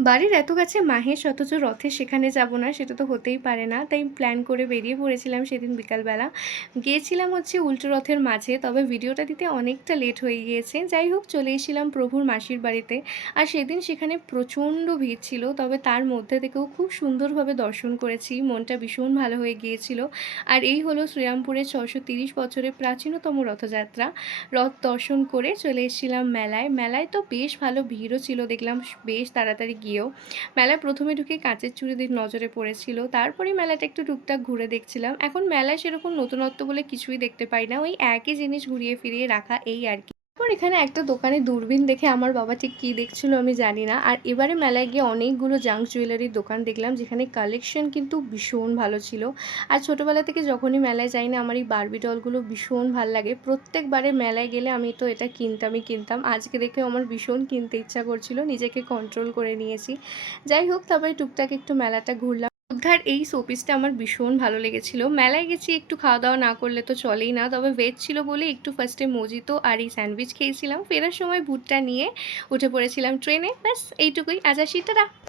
বাড়ির এত কাছে মাহেশ অথচ রথে সেখানে যাব না সেটা তো হতেই পারে না। তাই প্ল্যান করে বেরিয়ে পড়েছিলাম সেদিন বিকালবেলা। গিয়েছিলাম হচ্ছে উল্টো রথের মাঝে। তবে ভিডিওটা দিতে অনেকটা লেট হয়ে গিয়েছে। যাই হোক চলে এসেছিলাম প্রভুর মাসির বাড়িতে। আর সেদিন সেখানে প্রচণ্ড ভিড় ছিল। তবে তার মধ্যে থেকেও খুব সুন্দরভাবে দর্শন করেছি। মনটা ভীষণ ভালো হয়ে গিয়েছিল। আর এই হলো শ্রীরামপুরের ৬৩০ বছরের প্রাচীনতম রথযাত্রা। রথ দর্শন করে চলে এসেছিলাম মেলায়। মেলায় তো বেশ ভালো ভিড়ও ছিল দেখলাম বেশ তাড়াতাড়ি গিয়েও। মেলায় ১ম এ ঢুকে কাঁচের চুড়ি নজরে পড়েছিল। তারপরেই মেলাটা একটু টুকটাক ঘুরে দেখছিলাম। এখন মেলায় সেরকম নতুনত্ব বলে কিছুই দেখতে পাই না। ওই একই জিনিস ঘুরিয়ে ফিরিয়ে রাখা এই আরকি। তারপর এখানে একটা দোকানে দূরবীন দেখে আমার বাবা ঠিক কী দেখছিল আমি জানি না। আর এবারে মেলায় গিয়ে অনেকগুলো জাঙ্ক জুয়েলারির দোকান দেখলাম যেখানে কালেকশন কিন্তু ভীষণ ভালো ছিল। আর ছোটোবেলা থেকে যখনই মেলায় যাই না আমার এই বারবি ডলগুলো ভীষণ ভাল লাগে। প্রত্যেকবারে মেলায় গেলে আমি তো এটা কিনতামই কিনতাম। আজকে দেখেও আমার ভীষণ কিনতে ইচ্ছা করছিল, নিজেকে কন্ট্রোল করে নিয়েছি। যাই হোক তারপরে টুকটাক একটু মেলাটা ঘুরলাম। বুদ্ধার এই শোপিসটা আমার ভীষণ ভালো লেগেছিল। মেলায় গেছি একটু খাওয়া-দাওয়া না করলে তো চলেই না। তবে ভেজ ছিল বলে একটু ফার্স্টে মজিতো আর এই স্যান্ডউইচ খেয়েছিলাম। ফেরার সময় ভুট্টা নিয়ে উঠে পড়েছিলাম ট্রেনে। ব্যাস এইটুকুই। আজ আসি, টাটা।